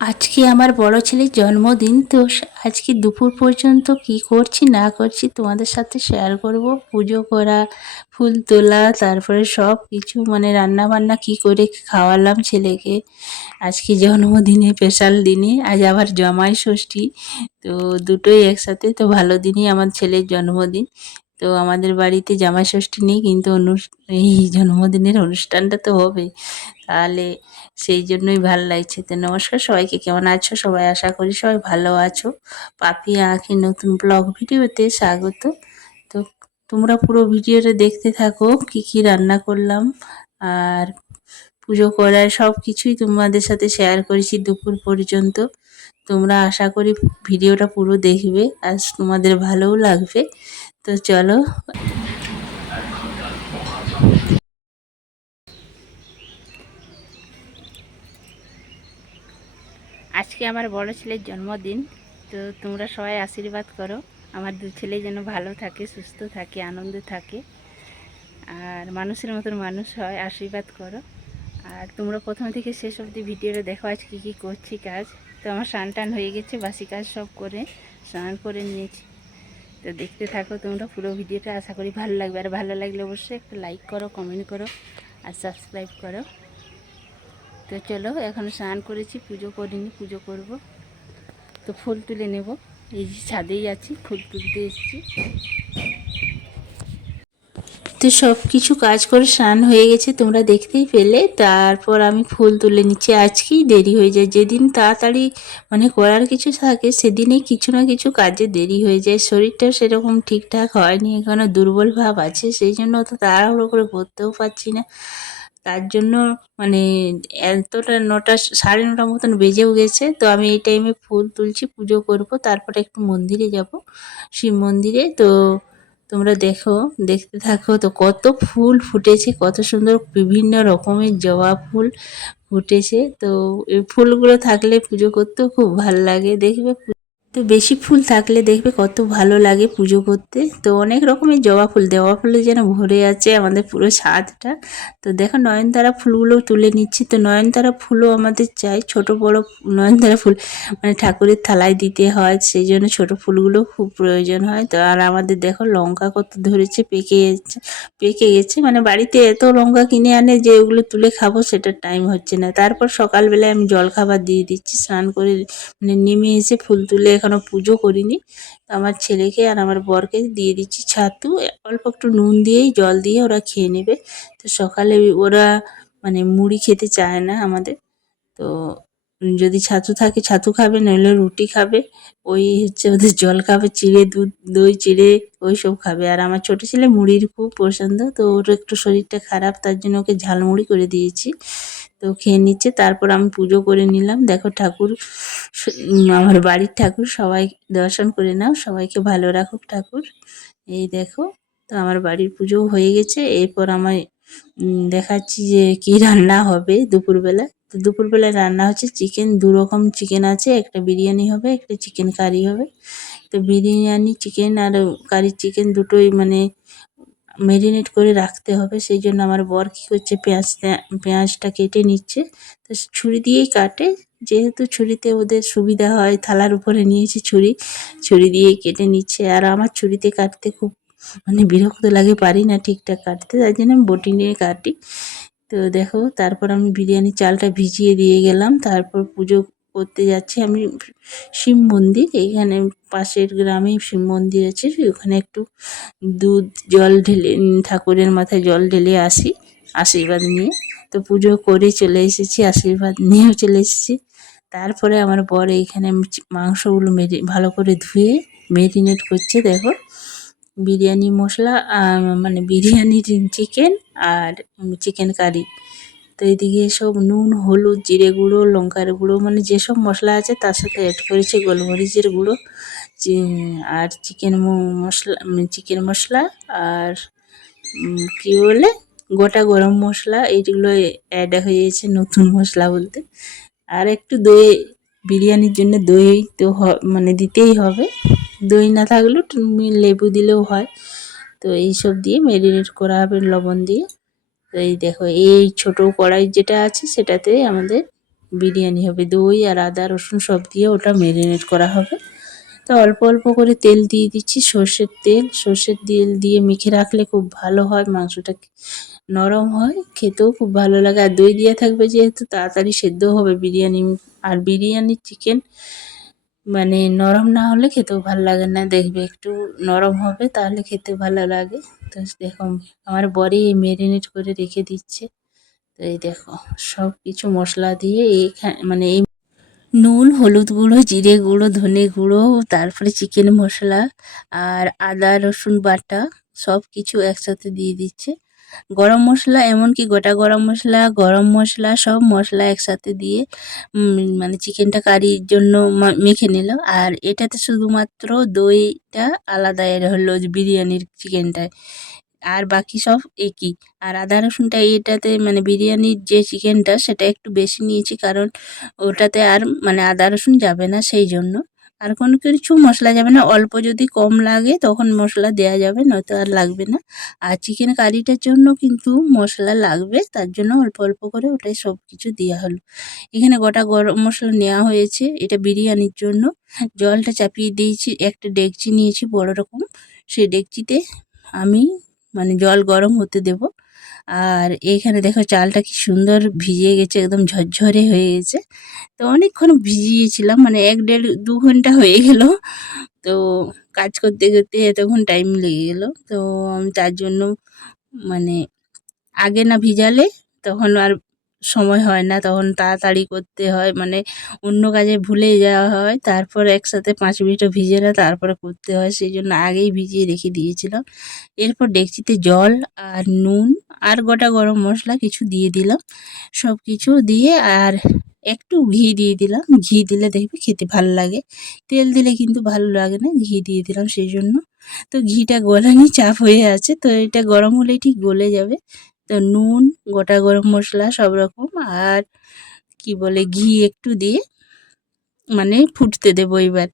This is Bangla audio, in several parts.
আজকে আমার বড় ছেলের জন্মদিন, তো আজকে দুপুর পর্যন্ত কি করছি না করছি তোমাদের সাথে শেয়ার করব। পুজো করা, ফুল তোলা, তারপরে সব কিছু মানে রান্না বান্না কি করে খাওয়ালাম ছেলেকে আজকে জন্মদিনে, স্পেশাল দিনে। আজ আবার জামাই ষষ্ঠী, তো দুটোই একসাথে। তো ভালো দিনই আমার ছেলের জন্মদিন। তো আমাদের বাড়িতে জামাই ষষ্ঠী নেই, কিন্তু এই জন্মদিনের অনুষ্ঠানটা তো হবে, তাহলে সেই জন্যই ভাল লাগছে। তো নমস্কার সবাইকে, কেমন আছো সবাই? আশা করি সবাই ভালো আছো। পাপি আঁখি নতুন ব্লগ ভিডিওতে স্বাগত। তো তোমরা পুরো ভিডিওটা দেখতে থাকো, কি কি রান্না করলাম আর পুজো করার সব কিছুই তোমাদের সাথে শেয়ার করেছি দুপুর পর্যন্ত। তোমরা আশা করি ভিডিওটা পুরো দেখবে আর তোমাদের ভালোও লাগবে। তো চলো। আজকে আমার বড় ছেলের জন্মদিন, তো তোমরা সবাই আশীর্বাদ করো আমার দু ছেলে যেন ভালো থাকে, সুস্থ থাকে, আনন্দে থাকে আর মানুষের মতন মানুষ হয়। আশীর্বাদ করো। আর তোমরা প্রথম থেকে শেষ অবধি ভিডিওটা দেখো আজ কী কী করছি কাজ। তো আমার স্নান টান হয়ে গেছে, বাসি কাজ সব করে স্নান করে নিয়েছি। তো দেখতে থাকো তোমরা পুরো ভিডিওটা, আশা করি ভালো লাগবে। আর ভালো লাগলে অবশ্যই একটা লাইক করো, কমেন্ট করো আর সাবস্ক্রাইব করো। তো চলো, এখন স্নান করেছি, পুজো করিনি, পুজো করব। তো ফুল তুলে নেব, এই যে ছাদেই আছি, ফুল তুলতে এসেছি। তো সব কিছু কাজ করে স্নান হয়ে গেছে, তোমরা দেখতেই পেলে। তারপর আমি ফুল তুলে নিচ্ছি। আজকেই দেরি হয়ে যায়, যেদিন তাড়াতাড়ি মানে করার কিছু থাকে সেদিনেই কিছু না কিছু কাজে দেরি হয়ে যায়। শরীরটাও সেরকম ঠিকঠাক হয়নি, এখনও দুর্বল ভাব আছে, সেই জন্য অত তাড়াহুড়ো করে করতেও পারছি না। তার জন্য মানে এতটা 9টা 9:30 মতন বেজেও গেছে। তো আমি এই টাইমে ফুল তুলছি, পুজো করব, তারপরে একটু মন্দিরে যাব, শিব মন্দিরে। তো তোমরা দেখো, দেখতে থাকো। তো কত ফুল ফুটেছে, কত সুন্দর বিভিন্ন রকমের জবা ফুল ফুটেছে। তো এই ফুলগুলো থাকলে পুজো করতেও খুব ভালো লাগে, দেখবে। তো বেশি ফুল থাকলে দেখবে কত ভালো লাগে পুজো করতে। তো অনেক রকমের জবা ফুল, দেওয়া ফুলে যেন ভরে আছে আমাদের পুরো ছাদটা। তো দেখো নয়নতারা ফুলগুলো তুলে নিচ্ছি। তো নয়নতারা ফুলও আমাদের চাই, ছোট বড় নয়নতারা ফুল মানে ঠাকুরের থালায় দিতে হয়, সেই জন্য ছোট ফুলগুলো খুব প্রয়োজন হয়। তো আর আমাদের দেখো লঙ্কা কত ধরেছে, পেকে গেছে মানে বাড়িতে এত লঙ্কা কিনে আনে যে ওগুলো তুলে খাবো সেটা টাইম হচ্ছে না। তারপর সকালবেলায় আমি জলখাবার দিয়ে দিচ্ছি, স্নান করে মানে নেমে এসে ফুল তুলে এখনও পুজো করিনি। তো আমার ছেলেকে আর আমার বরকে দিয়ে দিচ্ছি ছাতু, অল্প একটু নুন দিয়েই জল দিয়ে ওরা খেয়ে নেবে। তো সকালে ওরা মানে মুড়ি খেতে চায় না আমাদের। তো যদি ছাতু থাকে ছাতু খাবে, নইলে রুটি খাবে। ওই হচ্ছে ওদের জল খাবে, চিড়ে দুধ দই চিড়ে ওই সব খাবে। আর আমার ছোটো ছেলে মুড়ির খুব পছন্দ, তো ওর একটু শরীরটা খারাপ, তার জন্য ওকে ঝালমুড়ি করে দিয়েছি। তো খেয়ে নিচ্ছে। তারপর আমি পুজো করে নিলাম। দেখো ঠাকুর, আমার বাড়ির ঠাকুর, সবাই দর্শন করে নাও, সবাইকে ভালো রাখুক ঠাকুর। এই দেখো, তো আমার বাড়ির পুজো হয়ে গেছে। এরপর আমায় দেখাচ্ছি যে কি রান্না হবে দুপুরবেলা। তো দুপুরবেলায় রান্না হচ্ছে চিকেন, 2 রকম চিকেন আছে, একটা বিরিয়ানি হবে, একটা চিকেন কারি হবে। তো বিরিয়ানি চিকেন আর কারি চিকেন দুটোই মানে মেরিনেট করে রাখতে হবে। সেই জন্য আমার বর কী করছে, পেঁয়াজটা কেটে নিচ্ছে। তো ছুরি দিয়েই কাটে, যেহেতু ছুরিতে ওদের সুবিধা হয়, থালার উপরে নিয়েছি ছুরি, ছুরি দিয়েই কেটে নিচ্ছে। আর আমার ছুরিতে কাটতে খুব মানে বিরক্ত লাগে, পারি না ঠিকঠাক কাটতে, তাই জন্য আমি বটি নিয়ে কাটি। তো দেখো, তারপর আমি বিরিয়ানির চালটা ভিজিয়ে দিয়ে গেলাম। তারপর পুজো করতে যাচ্ছি আমি শিব মন্দির, এইখানে পাশের গ্রামেই শিব মন্দির আছে, ওখানে একটু দুধ জল ঢেলে ঠাকুরের মাথায় জল ঢেলে আসি আশীর্বাদ নিয়ে। তো পুজো করে চলে এসেছি, আশীর্বাদ নিয়েও চলে এসেছি। তারপরে আমার বর এইখানে মাংসগুলো ভালো করে ধুয়ে মেরিনেট করছে। দেখো বিরিয়ানি মশলা, মানে বিরিয়ানি চিকেন আর চিকেন কারি। তো এদিকে সব নুন, হলুদ, জিরে গুঁড়ো, লঙ্কার গুঁড়ো মানে যেসব মশলা আছে তার সাথে অ্যাড করেছি গোলমরিচের গুঁড়ো, আর চিকেন মশলা আর কী বলে গোটা গরম মশলা, এইগুলো অ্যাড হয়েছে নতুন মশলা বলতে। আর একটু দই, বিরিয়ানির জন্য দই তো মানে দিতেই হবে, দই না থাকলেও লেবু দিলেও হয়। তো এইসব দিয়ে ম্যারিনেট করা হবে লবণ দিয়ে। তো এই দেখো, এই ছোটো কড়াই যেটা আছে সেটাতে আমাদের বিরিয়ানি হবে। দই আর আদা রসুন সব দিয়ে ওটা ম্যারিনেট করা হবে। তো অল্প অল্প করে তেল দিয়ে দিচ্ছি, সর্ষের তেল। সর্ষের তেল দিয়ে মেখে রাখলে খুব ভালো হয়, মাংসটা নরম হয়, খেতেও খুব ভালো লাগে। আর দই দেওয়া থাকবে যেহেতু তাড়াতাড়ি সেদ্ধ হবে বিরিয়ানি। আর বিরিয়ানির চিকেন মানে নরম না হলে খেতেও ভালো লাগে না, দেখবে একটু নরম হবে তাহলে খেতে ভালো লাগে। তো দেখো আমার বরই ম্যারিনেট করে রেখে দিচ্ছে। তো এই দেখো সব কিছু মশলা দিয়ে মানে এই নুন, হলুদ গুঁড়ো, জিরে গুঁড়ো, ধনে গুঁড়ো, তারপরে চিকেন মশলা আর আদা রসুন বাটা সব কিছু একসাথে দিয়ে দিচ্ছে। গরম মশলা, এমনকি গোটা গরম মশলা সব মশলা একসাথে দিয়ে মানে চিকেনটা কারির জন্য মেখে নিল। আর এটাতে শুধুমাত্র দইটা আলাদা এর হলো বিরিয়ানির চিকেনটায়, আর বাকি সব একই। আর আদা রসুনটা এটাতে মানে বিরিয়ানির যে চিকেনটা সেটা একটু বেশি নিয়েছি, কারণ ওটাতে আর মানে আদা রসুন যাবে না সেই জন্য। আর কোনো কিছু মশলা যাবে না, অল্প যদি কম লাগে তখন মশলা দেওয়া যাবে, নয়তো আর লাগবে না। আর চিকেন কারিটার জন্য কিন্তু মশলা লাগবে, তার জন্য অল্প অল্প করে ওটাই সব কিছু দেওয়া হলো। এখানে গোটা গরম মশলা নেওয়া হয়েছে, এটা বিরিয়ানির জন্য। জলটা চাপিয়ে দিয়েছি, একটা ডেকচি নিয়েছি বড় রকম, সেই ডেকচিতে আমি মানে জল গরম হতে দেব। আর এইখানে দেখো চালটা কি সুন্দর ভিজে গেছে, একদম ঝরঝরে হয়ে গেছে। তো অনেকক্ষণ ভিজিয়েছিলাম, মানে 1-1.5-2 ঘন্টা হয়ে গেল। তো কাজ করতে করতে এতক্ষণ টাইম লেগে গেল। তো আমি তার জন্য মানে আগে না ভিজালে তখন আর সময় হয় না, তখন তাড়াতাড়ি করতে হয়, মানে অন্য কাজে ভুলে যাওয়া হয়, তারপর একসাথে 5 মিনিটও ভিজে না তারপরে করতে হয়, সেই জন্য আগেই ভিজিয়ে রেখে দিয়েছিলাম। এরপর ডেকচিতে জল আর নুন আর গোটা গরম মশলা কিছু দিয়ে দিলাম, সব কিছু দিয়ে আর একটু ঘি দিয়ে দিলাম। ঘি দিলে দেখবে খেতে ভালো লাগে, তেল দিলে কিন্তু ভালো লাগে না, ঘি দিয়ে দিলাম সেই জন্য। তো ঘিটা গলানি চাপ হয়ে আছে, তো এটা গরম হলেই ঠিক গলে যাবে। তো নুন, গোটা গরম মশলা সব রকম আর কি বলে ঘি একটু দিয়ে মানে ফুটতে দেবো এবার।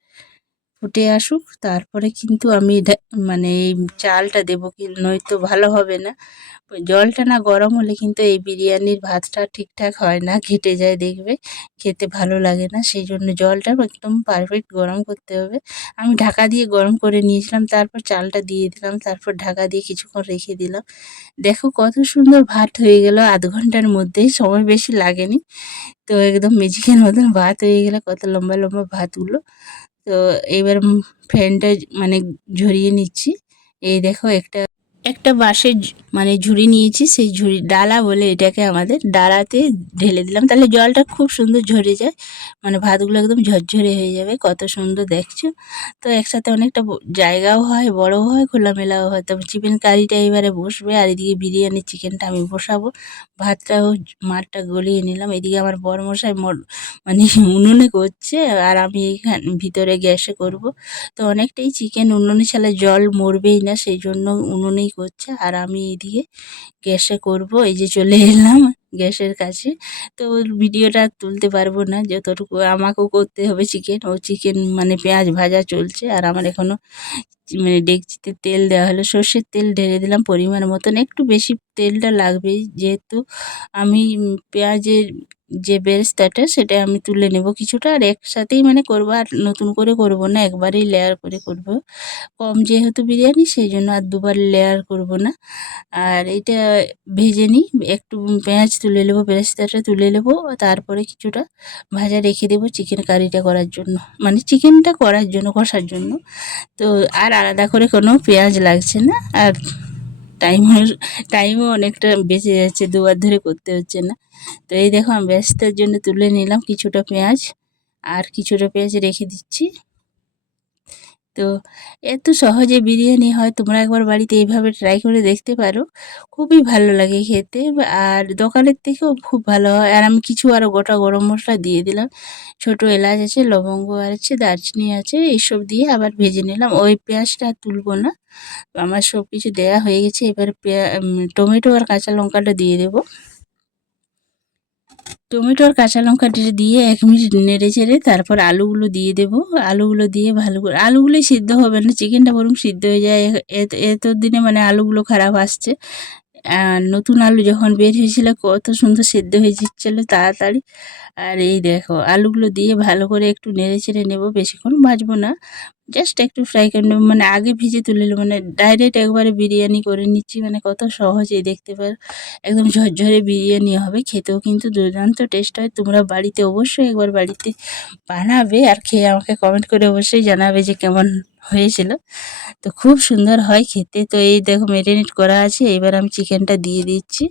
ফুটে আসুক তারপরে কিন্তু আমি মানে এই চালটা দেবো, কি নয়তো ভালো হবে না। জলটা না গরম হলে কিন্তু এই বিরিয়ানির ভাতটা ঠিকঠাক হয় না, ঘেটে যায় দেখবে, খেতে ভালো লাগে না। সেই জন্য জলটা একদম পারফেক্ট গরম করতে হবে। আমি ঢাকা দিয়ে গরম করে নিয়েছিলাম, তারপর চালটা দিয়ে দিলাম, তারপর ঢাকা দিয়ে কিছুক্ষণ রেখে দিলাম। দেখো কত সুন্দর ভাত হয়ে গেল আধ ঘন্টার মধ্যেই, সময় বেশি লাগেনি। তো একদম ম্যাজিকের মতন ভাত হয়ে গেল, কত লম্বা লম্বা ভাতগুলো। তো এবার ফ্যানটা মানে ঝরিয়ে নিচ্ছি। এই দেখো একটা একটা বাঁশের মানে ঝুড়ি নিয়েছি, সেই ঝুড়ি ডালা বলে এটাকে আমাদের, ডালাতে ঢেলে দিলাম, তাহলে জলটা খুব সুন্দর ঝরে যায়, মানে ভাতগুলো একদম ঝরঝরে হয়ে যাবে, কত সুন্দর দেখছো। তো একসাথে অনেকটা জায়গাও হয়, বড়ও হয়, খোলামেলাও হয়। তবে চিকেন কারিটা এবারে বসবে, আর এদিকে বিরিয়ানির চিকেনটা আমি বসাবো। ভাতটাও মাঠটা গলিয়ে নিলাম, এদিকে আমার বরমশাই মানে উনুনে করছে, আর আমি এইখানে ভিতরে গ্যাসে করব। তো অনেকটাই চিকেন, উনুনে ছাড়া জল মরবেই না, সেই জন্য উনুনেই করছে, আর আমি এদিকে গ্যাসে করব। এই যে চলে এলাম গ্যাসের কাছে। তো ওর ভিডিওটা তুলতে পারবো না, যতটুকু আমাকেও করতে হবে চিকেন, ও চিকেন মানে পেঁয়াজ ভাজা চলছে, আর আমার এখনও মানে ডেকচিতে তেল দেওয়া হলো, সর্ষের তেল ঢেলে দিলাম পরিমাণ মতন, একটু বেশি তেলটা লাগবেই, যেহেতু আমি পেঁয়াজের যে বেরেস্তাটা সেটা আমি তুলে নেব কিছুটা, আর একসাথেই মানে করবো, আর নতুন করে করব না, একবারেই লেয়ার করে করব। কম যেহেতু বিরিয়ানি সেই জন্য আর দুবার লেয়ার করব না। আর এটা ভেজে নিই, একটু পেঁয়াজ তুলে নেবো, বেরেস্তাটা তুলে নেবো, তারপরে কিছুটা ভাজা রেখে দেবো চিকেন কারিটা করার জন্য, মানে চিকেনটা করার জন্য, কষার জন্য। তো আর আলাদা করে কোনো পেঁয়াজ লাগছে না, আর টাইমও টাইমও অনেকটা বেঁচে যাচ্ছে, দুবার ধরে করতে হচ্ছে না। তো এই দেখো আমি ব্যস্তের জন্য তুলে নিলাম কিছুটা পেঁয়াজ, আর কিছুটা পেঁয়াজ রেখে দিচ্ছি। তো এত সহজে বিরিয়ানি হয়, তোমরা একবার বাড়িতে এইভাবে ট্রাই করে দেখতে পারো, খুবই ভালো লাগে খেতে, আর দোকানের থেকেও খুব ভালো হয়। আর আমি কিছু আরও গোটা গরম মশলা দিয়ে দিলাম, ছোটো এলাচ আছে, লবঙ্গ আছে, দারচিনি আছে, এইসব দিয়ে আবার ভেজে নিলাম। ওই পেঁয়াজটা আর তুলবো না, আমার সব কিছু দেওয়া হয়ে গেছে। এবার টমেটো আর কাঁচা লঙ্কাটা দিয়ে দেবো। টমেটো আর কাঁচা লঙ্কাটা দিয়ে 1 মিনিট নেড়ে চেড়ে তারপর আলুগুলো দিয়ে দেবো। আলুগুলো দিয়ে ভালো করে, আলুগুলোই সিদ্ধ হবে না, চিকেনটা বরং সিদ্ধ হয়ে যায়, এত দিনে মানে আলুগুলো খারাপ আসছে। নতুন আলু যখন বের হয়েছিল কত সুন্দর সেদ্ধ হয়ে যাচ্ছিলো তাড়াতাড়ি। আর এই দেখো আলুগুলো দিয়ে ভালো করে একটু নেড়ে চেড়ে নেবো, বেশিক্ষণ ভাজবো না, জাস্ট একটু ফ্রাই করে নেবো, মানে আগে ভেজে তুলে নেবো, মানে ডাইরেক্ট একবারে বিরিয়ানি করে নিচ্ছি, মানে কত সহজেই দেখতে পারো একদম ঝরঝরে বিরিয়ানি হবে, খেতেও কিন্তু দুর্দান্ত টেস্ট হয়। তোমরা বাড়িতে অবশ্যই একবার বাড়িতে বানাবে আর খেয়ে আমাকে কমেন্ট করে অবশ্যই জানাবে যে কেমন হয়েছিল। তো খুব সুন্দর হয় খেতে। তো এই দেখো ম্যারিনেট করা আছে, এবার আমি চিকেনটা দিয়ে দিচ্ছি।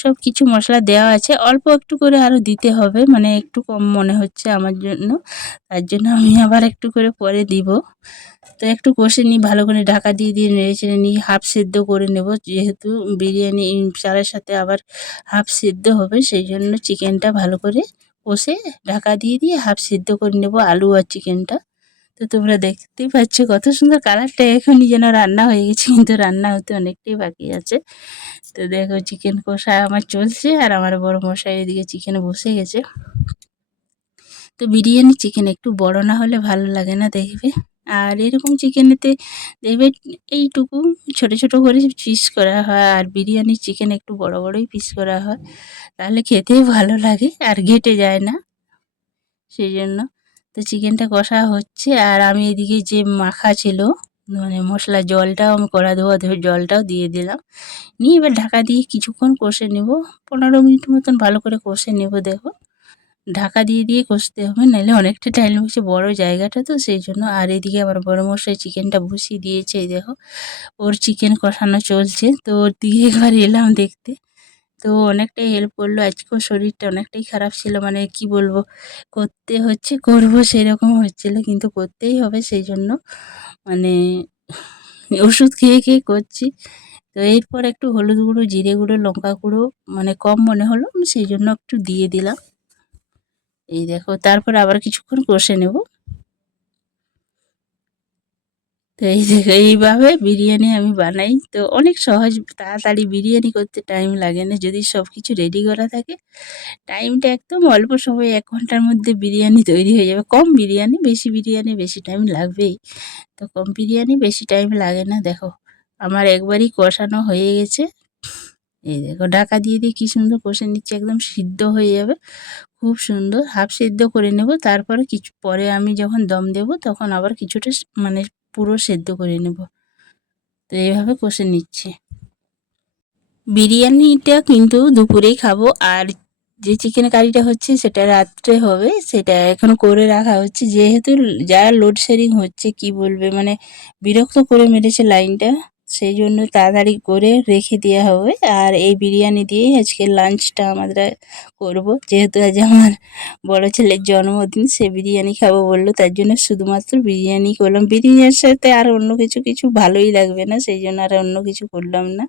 সব কিছু মশলা দেওয়া আছে, অল্প একটু করে আরও দিতে হবে, মানে একটু কম মনে হচ্ছে আমার জন্য, তার জন্য আমি আবার একটু করে পরে দিব। তো একটু কষে নিই ভালো করে, ঢাকা দিয়ে দিয়ে নেড়ে চেড়ে নিই, হাফ সেদ্ধ করে নেব, যেহেতু বিরিয়ানি চালের সাথে আবার হাফ সেদ্ধ হবে, সেই জন্য চিকেনটা ভালো করে কষে ঢাকা দিয়ে দিয়ে হাফ সেদ্ধ করে নেব আলু আর চিকেনটা। তো তোমরা দেখতেই পাচ্ছ কত সুন্দর কালারটা, এখনই যেন রান্না হয়ে গেছে, কিন্তু রান্না হতে অনেকটাই বাকি আছে। তো দেখো চিকেন কষা আমার চলছে, আর আমার বড় মশাই এদিকে চিকেন বসে গেছে। তো বিরিয়ানি চিকেন একটু বড় না হলে ভালো লাগে না দেখবে, আর এরকম চিকেনেতে দেখবে এইটুকু ছোট ছোট করে পিস করা হয়, আর বিরিয়ানির চিকেন একটু বড় বড়ই পিস করা হয়, তাহলে খেতেও ভালো লাগে আর ঘেটে যায় না, সেই জন্য। তো চিকেনটা কষা হচ্ছে, আর আমি এদিকে যে মাখা ছিল মানে মশলা জলটাও আমি কড়া ধোয়া ধরে জলটাও দিয়ে দিলাম, নিয়ে এবার ঢাকা দিয়ে কিছুক্ষণ কষে নেব, 15 মিনিট মতন ভালো করে কষে নেব। দেখো ঢাকা দিয়ে দিয়ে কষতে হবে, নাহলে অনেকটা টাইম লাগছে, বড় জায়গাটা তো সেই জন্য। আর এদিকে আবার বড় মশাই চিকেনটা বসিয়ে দিয়েছে, এই দেখো ওর চিকেন কষানো চলছে, তো ওর দিকে একবার এলাম দেখতে। তো অনেকটাই হেল্প করলো, আজকেও শরীরটা অনেকটাই খারাপ ছিল, মানে কি বলবো, করতে হচ্ছে করবো সেরকম হচ্ছিল, কিন্তু করতেই হবে, সেই জন্য মানে ওষুধ খেয়ে খেয়ে করছি। তো এরপর একটু হলুদ গুঁড়ো, জিরে গুঁড়ো, লঙ্কা গুঁড়ো মানে কম মনে হলো, সেই জন্য একটু দিয়ে দিলাম। এই দেখো তারপর আবার কিছুক্ষণ কষে নেব। তো এই দেখো এইভাবে বিরিয়ানি আমি বানাই, তো অনেক সহজ, তাড়াতাড়ি বিরিয়ানি করতে টাইম লাগে না, যদি সব কিছু রেডি করা থাকে টাইমটা একদম অল্প সময়, 1 ঘন্টার মধ্যে বিরিয়ানি তৈরি হয়ে যাবে। কম বিরিয়ানি, বেশি বিরিয়ানি বেশি টাইম লাগবেই, তো কম বিরিয়ানি বেশি টাইম লাগে না। দেখো আমার একবারই কষানো হয়ে গেছে, এই দেখো ঢাকা দিয়ে দিয়ে কী সুন্দর কষে নিচ্ছে, একদম সিদ্ধ হয়ে যাবে, খুব সুন্দর হাফ সিদ্ধ করে নেব। তারপরে কিছু পরে আমি যখন দম দেব তখন আবার কিছুটা মানে পুরো সেদ্ধ করে নেব। তো এইভাবে কষে নিচ্ছি। বিরিয়ানিটা কিন্তু দুপুরেই খাবো, আর যে চিকেন কারিটা হচ্ছে সেটা রাত্রে হবে, সেটা এখন করে রাখা হচ্ছে, যেহেতু যা লোডশেডিং হচ্ছে কি বলবে, মানে বিরক্ত করে মেরেছে লাইনটা, সেই জন্য তাড়াতাড়ি করে রেখে দেওয়া হবে। আর এই বিরিয়ানি দিয়েই আজকে লাঞ্চটা আমরা করব, যেহেতু আজ আমার বড় ছেলের জন্মদিন, সে বিরিয়ানি খাবো বললো, তার জন্য শুধুমাত্র বিরিয়ানি করলাম। বিরিয়ানির সাথে আর অন্য কিছু ভালোই লাগবে না, সেই জন্য আর অন্য কিছু করলাম না।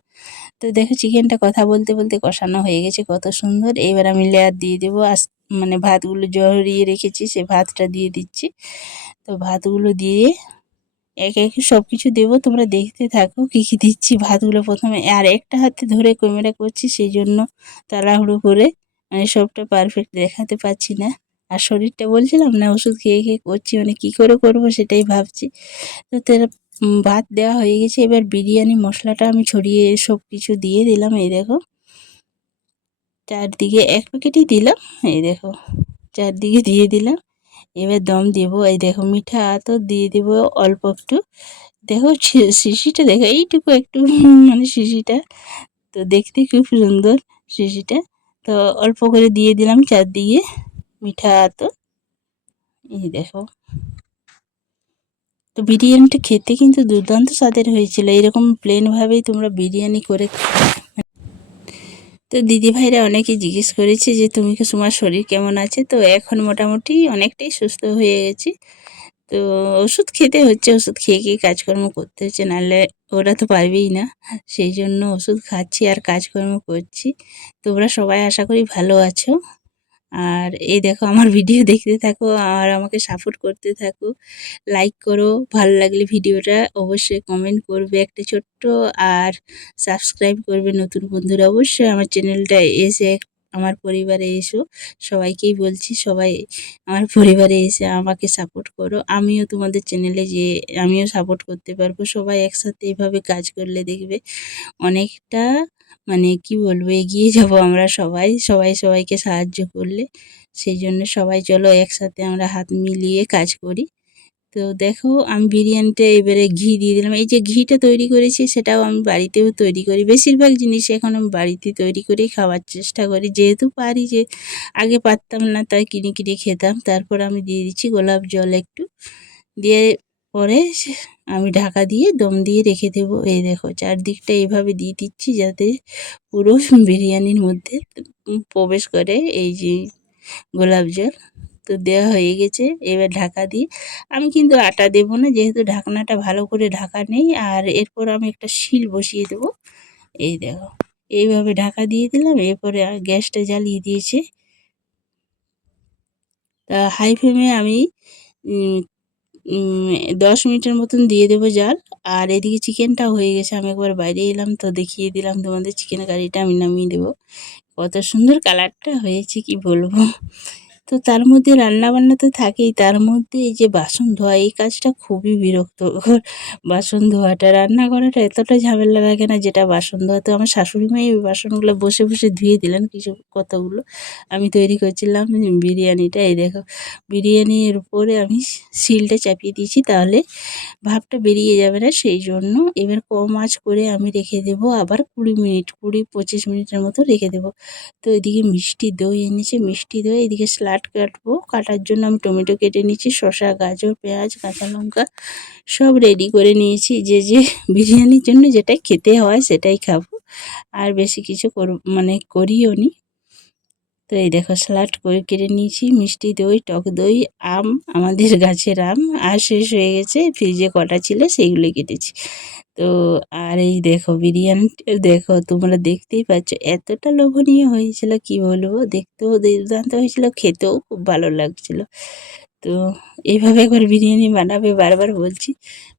তো দেখো চিকেনটা কথা বলতে বলতে কষানো হয়ে গেছে কত সুন্দর। এবার আমি লেয়ার দিয়ে দেবো, মানে ভাতগুলো জড়িয়ে রেখেছি সে ভাতটা দিয়ে দিচ্ছি। তো ভাতগুলো দিয়ে একে একে সব কিছু দেবো, তোমরা দেখতে থাকো কী কী দিচ্ছি। ভাতগুলো প্রথমে, আর একটা হাতে ধরে ক্যামেরা করছি, সেই জন্য তাড়াহুড়ো করে মানে সবটা পারফেক্ট দেখাতে পারছি না। আর শরীরটা বলছিলাম না ওষুধ খেয়ে খেয়ে করছি, মানে কী করে করবো সেটাই ভাবছি। তো তেরা ভাত দেওয়া হয়ে গেছে, এবার বিরিয়ানি মশলাটা আমি ছড়িয়ে সব কিছু দিয়ে দিলাম। এই দেখো চারদিকে এক প্যাকেটই দিলাম, এই দেখো চারদিকে দিয়ে দিলাম। এবার দম দেবো, এই দেখো মিঠা আতর দিয়ে দেবো অল্প একটু। দেখো শিশিটা দেখো এইটুকু একটু মানে শিশিটা, তো দেখতে খুব সুন্দর শিশিটা। তো অল্প করে দিয়ে দিলাম চারদিকে মিঠা আতর, এই দেখো। তো বিরিয়ানিটা খেতে কিন্তু দুর্দান্ত স্বাদের হয়েছিল, এরকম প্লেনভাবেই তোমরা বিরিয়ানি করে। তো দিদিভাইরা অনেকে জিজ্ঞেস করেছে যে তুমি কি, তোমার শরীর কেমন আছে? তো এখন মোটামুটি অনেকটাই সুস্থ হয়ে গেছি। তো ওষুধ খেতে হচ্ছে, ওষুধ খেয়ে খেয়ে কাজকর্ম করতে হচ্ছে, নাহলে ওরা তো পারবেই না, সেই জন্য ওষুধ খাচ্ছি আর কাজকর্ম করছি। তোমরা সবাই আশা করি ভালো আছো। আর এই দেখো আমার ভিডিও দেখতে থাকো আর আমাকে সাপোর্ট করতে থাকো, লাইক করো, ভালো লাগলে ভিডিওটা অবশ্যই কমেন্ট করবে একটা ছোট্ট, আর সাবস্ক্রাইব করবে নতুন বন্ধুরা, অবশ্যই আমার চ্যানেলটা এসে আমার পরিবারে এসো। সবাইকেই বলছি, সবাই আমার পরিবারে এসে আমাকে সাপোর্ট করো। আমিও তোমাদের চ্যানেলে যেয়ে আমিও সাপোর্ট করতে পারবো। সবাই একসাথে এভাবে কাজ করলে দেখবে অনেকটা মানে কি বলবো, এগিয়ে যাবো আমরা সবাই। সবাই সবাইকে সাহায্য করলে। সেই জন্য সবাই চলো একসাথে আমরা হাত মিলিয়ে কাজ করি। তো দেখো আমি বিরিয়ানিটা এবারে ঘি দিয়ে দিলাম। এই যে ঘিটা তৈরি করেছি সেটাও আমি বাড়িতেও তৈরি করি। বেশিরভাগ জিনিস এখন আমি বাড়িতে তৈরি করেই খাওয়ার চেষ্টা করি, যেহেতু পারি। যে আগে পারতাম না, তাই কিনে কিনে খেতাম। তারপর আমি দিয়ে দিচ্ছি গোলাপ জল একটু, দিয়ে পরে আমি ঢাকা দিয়ে দম দিয়ে রেখে দেবো। এই দেখো চারদিকটা এইভাবে দিয়ে দিচ্ছি যাতে পুরো বিরিয়ানির মধ্যে প্রবেশ করে এই যে গোলাপ জল। তো দেওয়া হয়ে গেছে, এবার ঢাকা দিয়ে আমি কিন্তু আটা দেবো না, যেহেতু ঢাকনাটা ভালো করে ঢাকা নেই। আর এরপর আমি একটা শিল বসিয়ে দেবো। এই দেখো এইভাবে ঢাকা দিয়ে দিলাম। এরপরে গ্যাসটা জ্বালিয়ে দিয়েছে। তা হাই ফ্লেমে আমি উম, 10 মিনিটের মতন দিয়ে দেবো জাল। আর এদিকে চিকেনটা হয়ে গেছে, আমি একবার বাইরে এলাম তো দেখিয়ে দিলাম তোমাদের। চিকেন কারিটা আমি নামিয়ে দেবো। কত সুন্দর কালারটা হয়েছে কি বলবো। তো তার মধ্যে রান্নাবান্না তো থাকেই, তার মধ্যে এই যে বাসন ধোয়া, এই কাজটা খুবই বিরক্তকর। বাসন ধোয়াটা, রান্না করাটা এতটা ঝামেলা লাগে না যেটা বাসন ধোয়া। তো আমার শাশুড়ি মাই ওই বাসনগুলো বসে বসে ধুয়ে দিলেন কিছু কতগুলো। আমি তৈরি করছিলাম বিরিয়ানিটা। এই দেখো বিরিয়ানির উপরে আমি শিলটা চাপিয়ে দিয়েছি, তাহলে ভাপটা বেরিয়ে যাবে না, সেই জন্য। এবার কম আঁচ করে আমি রেখে দেবো আবার 20 মিনিট, 20-25 মিনিটের মতো রেখে দেবো। তো এদিকে মিষ্টি দই এনেছে, মিষ্টি দই। এদিকে স্যালাড কাটবো, কাটার জন্য আমি টমেটো কেটে নিয়েছি, শসা, গাজর, পেঁয়াজ, কাঁচা লঙ্কা সব রেডি করে নিয়েছি। যে যে বিরিয়ানির জন্য যেটা খেতে হয় সেটাই খাবো, আর বেশি কিছু মানে করিও নি। তো এই দেখো স্যালাড করে কেটে নিয়েছি, মিষ্টি দই, টক দই, আম, আমাদের গাছের আম আর শেষ হয়ে গেছে, ফ্রিজে কটা ছিল সেইগুলো কেটেছি। তো আর এই দেখো বিরিয়ানিটা দেখো, তোমরা দেখতেই পাচ্ছ এতটা লোভনীয় হয়েছিল কি বলবো। দেখতেও দুর্দান্ত হয়েছিল, খেতেও খুব ভালো লাগছিল। তো এইভাবে একবার বিরিয়ানি বানাবে, বারবার বলছি।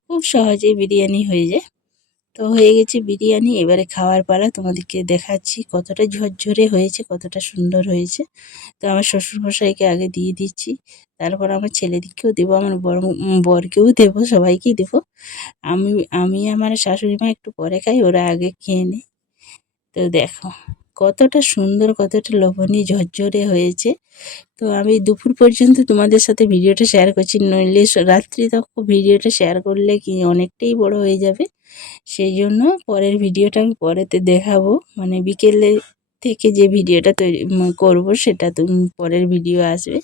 খুব সহজেই বিরিয়ানি হয়ে যায়। তো হয়ে গেছে বিরিয়ানি, এবারে খাওয়ার পালা। তোমাদেরকে দেখাচ্ছি কতটা ঝরঝরে হয়েছে, কতটা সুন্দর হয়েছে। তো আমার শ্বশুরমশাইকে আগে দিয়ে দিচ্ছি, তারপর আমার ছেলেদিকেও দেবো, আমার বরকেও দেবো, সবাইকেই দেবো। আমি আমি আমার শাশুড়ি মা একটু পরে খাই, ওরা আগে খেয়ে নেয়। তো দেখো কতটা সুন্দর, কতটা লোভনীয় ঝরঝরে হয়েছে। তো আমি দুপুর পর্যন্ত তোমাদের সাথে ভিডিওটা শেয়ার করছি, নইলে রাত্রি তখন ভিডিওটা শেয়ার করলে কি অনেকটাই বড় হয়ে যাবে। সেই জন্য পরের ভিডিওটা আমি পরেতে দেখাবো, মানে বিকেলে থেকে যে ভিডিওটা তৈরি করবো সেটা তুমি পরের ভিডিও আসবে।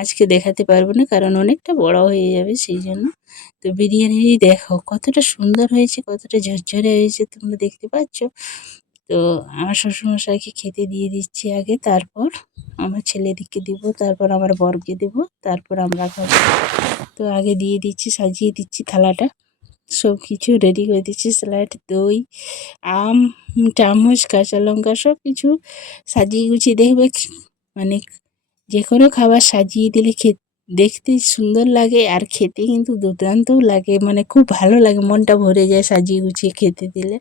আজকে দেখাতে পারবো না, কারণ অনেকটা বড় হয়ে যাবে, সেই জন্য। তো বিরিয়ানি দেখো কতটা সুন্দর হয়েছে, কতটা ঝরঝরে হয়েছে, তোমরা দেখতে পাচ্ছ। তো আমার শ্বশুরমশাইকে খেতে দিয়ে দিচ্ছি আগে, তারপর আমার ছেলেদিকে দিব, তারপর আমার বরকে দেবো, তারপর আমরা খাবো। তো আগে দিয়ে দিচ্ছি, সাজিয়ে দিচ্ছি থালাটা, সব কিছু রেডি করে দিচ্ছি। স্যালাড, দই, আম, চামচ, কাঁচা লঙ্কা সব কিছু সাজিয়ে গুছিয়ে দেখবে। মানে যে কোনো খাবার সাজিয়ে দিলে দেখতে সুন্দর লাগে, আর খেতে কিন্তু দুর্দান্তও লাগে, মানে খুব ভালো লাগে, মনটা ভরে যায় সাজিয়ে গুছিয়ে খেতে দিলে।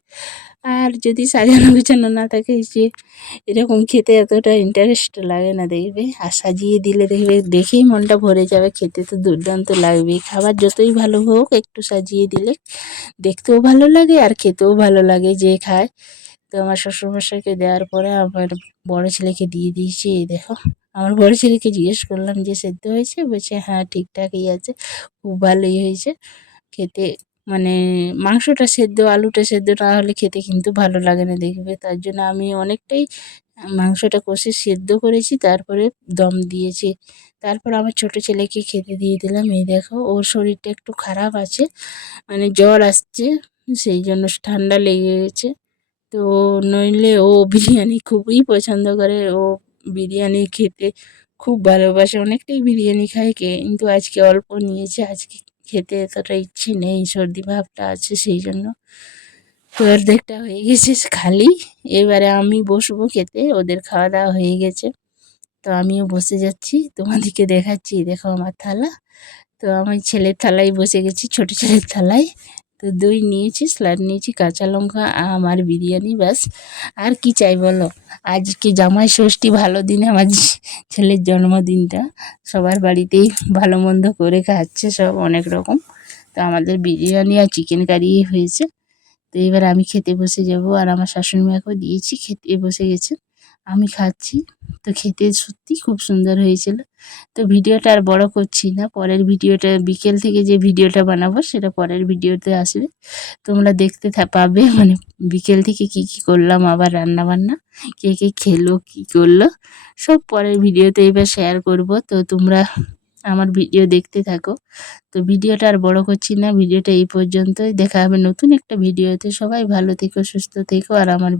আর যদি সাজানো গুছানো না থাকে, যে এরকম খেতে এতটা ইন্টারেস্ট লাগে না দেখবে। আর সাজিয়ে দিলে দেখবে দেখেই মনটা ভরে যাবে, খেতে তো দুর্দান্ত লাগবেই। খাবার যতই ভালো হোক একটু সাজিয়ে দিলে দেখতেও ভালো লাগে আর খেতেও ভালো লাগে যে খায়। তো আমার শ্বশুরমশাইকে দেওয়ার পরে আমার বড় ছেলেকে দিয়ে দিয়েছি। এই দেখো আমার বড় ছেলেকে জিজ্ঞেস করলাম যে সেদ্ধ হয়েছে, বলছে হ্যাঁ ঠিকঠাকই আছে, খুব ভালোই হয়েছে খেতে। মানে মাংসটা সেদ্ধ, আলুটা সেদ্ধ না হলে খেতে কিন্তু ভালো লাগে না দেখবে। তার জন্য আমি অনেকটাই মাংসটা কষে সেদ্ধ করেছি, তারপরে দম দিয়েছি। তারপর আমার ছোট ছেলেকে খেতে দিয়ে দিলাম। এই দেখো ওর শরীরটা একটু খারাপ আছে, মানে জ্বর আসছে, সেই জন্য ঠান্ডা লেগে গেছে। তো নইলে ও বিরিয়ানি খুবই পছন্দ করে, ও বিরিয়ানি খেতে খুব ভালোবাসে, অনেকটাই বিরিয়ানি খায়, কিন্তু আজকে অল্প নিয়েছে, আজকে খেতে এতটা ইচ্ছে নেই, সর্দি ভাবটা আছে সেই জন্য। তো অর্ধেকটা হয়ে গেছে খালি, এবারে আমি বসবো খেতে, ওদের খাওয়া দাওয়া হয়ে গেছে। তো আমিও বসে যাচ্ছি, তোমাদেরকে দেখাচ্ছি। দেখো আমার থালা, তো আমি ছেলের থালায় বসে গেছি, ছোট ছেলের থালায়। তো তো দই নিয়েছি, স্যালাড নিয়েছি, কাঁচা লঙ্কা, আম আর বিরিয়ানি, ব্যাস। আর কি চাই বলো? আজকে জামাই ষষ্ঠী, ভালো দিনে আমার ছেলের জন্মদিনটা। সবার বাড়িতেই ভালো মন্দ করে খাচ্ছে সব অনেক রকম। তো আমাদের বিরিয়ানি আর চিকেন কারি হয়েছে। তো এবার আমি খেতে বসে যাব, আর আমার শাশুড়ি মাকেও দিয়েছি, খেতে বসে গেছে, আমি খাচ্ছি। তো খেতে সত্যি খুব সুন্দর হয়েছিল। তো ভিডিওটা আর বড় করছি না, পরের ভিডিওটা বিকেল থেকে যে ভিডিওটা বানাবো সেটা পরের ভিডিওতে আসবে, তোমরা দেখতে পাবে। মানে বিকেল থেকে কি কি করলাম, আবার রান্না বান্না, কে কে খেলো কি করলো, সব পরের ভিডিওতে এবার শেয়ার করব। তো তোমরা আমার ভিডিও দেখতে থাকো। তো ভিডিওটা আর বড় করছি না, ভিডিওটা এই পর্যন্তই। দেখা হবে নতুন একটা ভিডিওতে। সবাই ভালো থেকো, সুস্থ থেকো, আর আমার